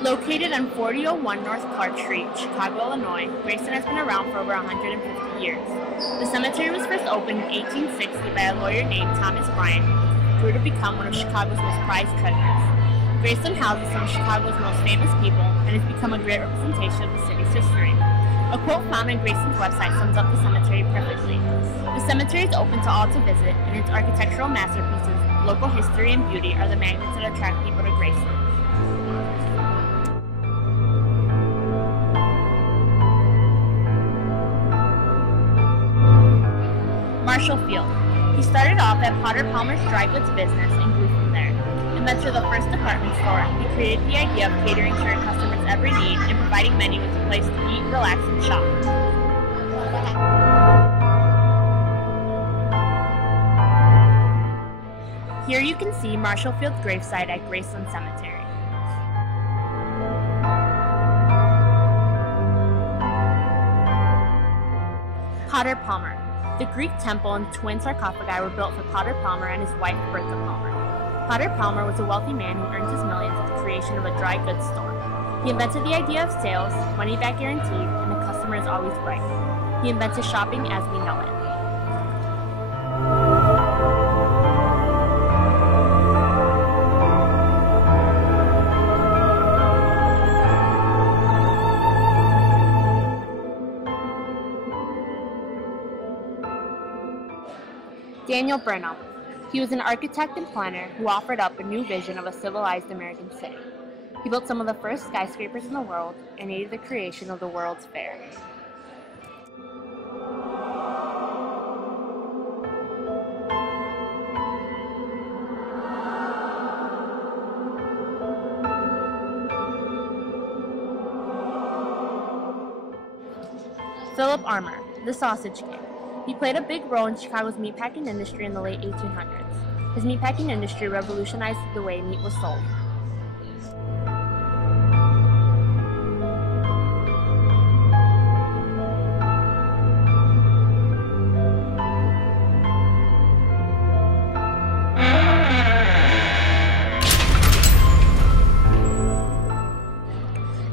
Located on 4001 North Clark Street, Chicago, Illinois, Graceland has been around for over 150 years. The cemetery was first opened in 1860 by a lawyer named Thomas Bryan, who grew to become one of Chicago's most prized treasures. Graceland houses some of Chicago's most famous people and has become a great representation of the city's history. A quote found on Graceland's website sums up the cemetery perfectly. The cemetery is open to all to visit, and its architectural masterpieces, local history, and beauty are the magnets that attract people to Graceland. Marshall Field. He started off at Potter Palmer's dry goods business and grew from there. Inventor of the first department store, he created the idea of catering to your customers' every need and providing many with a place to eat, relax, and shop. Here you can see Marshall Field's gravesite at Graceland Cemetery. Potter Palmer. The Greek temple and twin sarcophagi were built for Potter Palmer and his wife Bertha Palmer. Potter Palmer was a wealthy man who earned his millions with the creation of a dry goods store. He invented the idea of sales, money back guaranteed, and the customer is always right. He invented shopping as we know it. Daniel Burnham. He was an architect and planner who offered up a new vision of a civilized American city. He built some of the first skyscrapers in the world and aided the creation of the World's Fair. Philip Armour, the Sausage King. He played a big role in Chicago's meatpacking industry in the late 1800s. His meatpacking industry revolutionized the way meat was sold.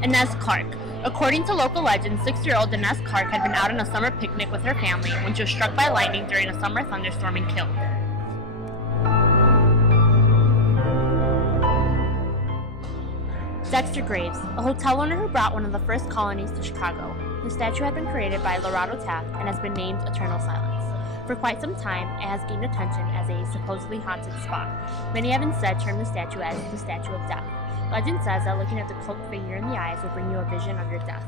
Inez Clark. According to local legend, 6-year-old Inez Clark had been out on a summer picnic with her family when she was struck by lightning during a summer thunderstorm and killed. Dexter Graves, a hotel owner who brought one of the first colonies to Chicago. The statue had been created by Lorado Taft and has been named Eternal Silence. For quite some time, it has gained attention as a supposedly haunted spot. Many have instead termed the statue as the Statue of Death. Legend says that looking at the cloaked figure in the eyes will bring you a vision of your death.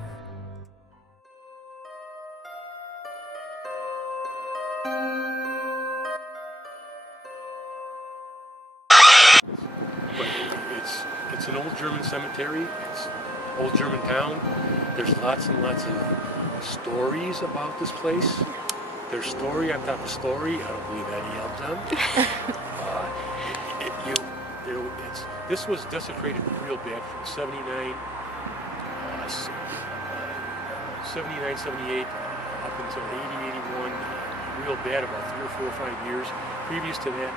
It's an old German cemetery. It's old German town. There's lots and lots of stories about this place. There's story on top of story. I don't believe any of them. This was desecrated real bad from 79, 78 up until 80, 81. Real bad about 3 or 4 or 5 years. Previous to that,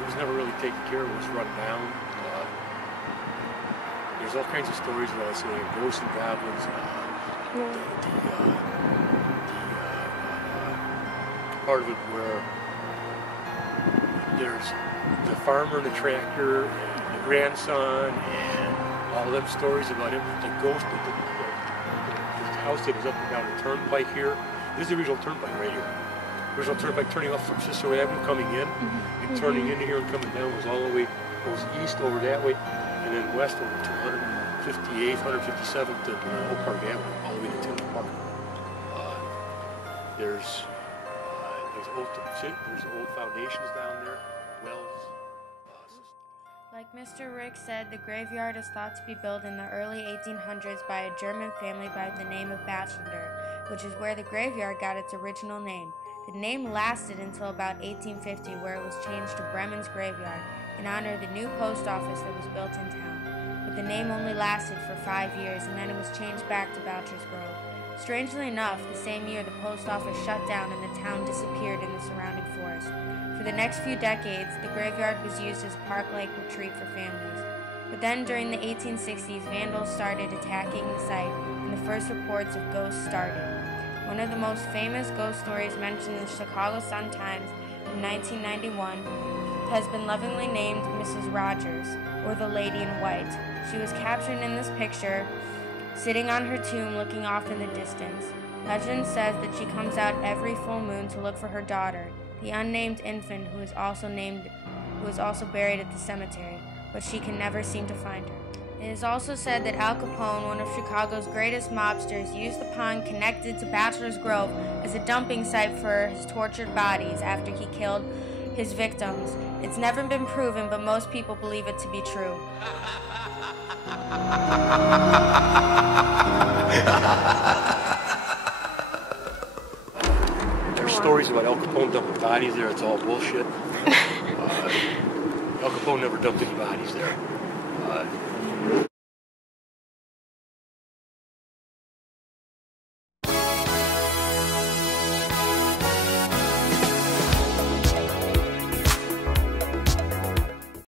it was never really taken care of. It was run down. There's all kinds of stories about ghosts and goblins. Part of it where there's the farmer and the tractor and the grandson and all them stories about him. The ghost of the house that is up and down the turnpike here. This is the original turnpike right here. The original turnpike turning off from Cicero Avenue coming in and turning into here and coming down goes all the way, goes east over that way and then west over to 158th, 157th and Oak Park Avenue all the way to Timber Park. There's old foundations down there, wells. Like Mr. Rick said, the graveyard is thought to be built in the early 1800s by a German family by the name of Bachelor, which is where the graveyard got its original name. The name lasted until about 1850, where it was changed to Bremen's Graveyard in honor of the new post office that was built in town. But the name only lasted for 5 years, and then it was changed back to Boucher's Grove. Strangely enough, the same year the post office shut down and the town disappeared in the surrounding forest. For the next few decades, the graveyard was used as a park-like retreat for families. But then during the 1860s, vandals started attacking the site, and the first reports of ghosts started. One of the most famous ghost stories mentioned in the Chicago Sun-Times in 1991 has been lovingly named Mrs. Rogers, or the Lady in White. She was captured in this picture, sitting on her tomb looking off in the distance. Legend says that she comes out every full moon to look for her daughter, the unnamed infant who is also buried at the cemetery, but she can never seem to find her. It is also said that Al Capone, one of Chicago's greatest mobsters, used the pond connected to Bachelor's Grove as a dumping site for his tortured bodies after he killed his victims. It's never been proven, but most people believe it to be true. There's stories about Al Capone dumping bodies there. It's all bullshit. Al Capone never dumped any bodies there.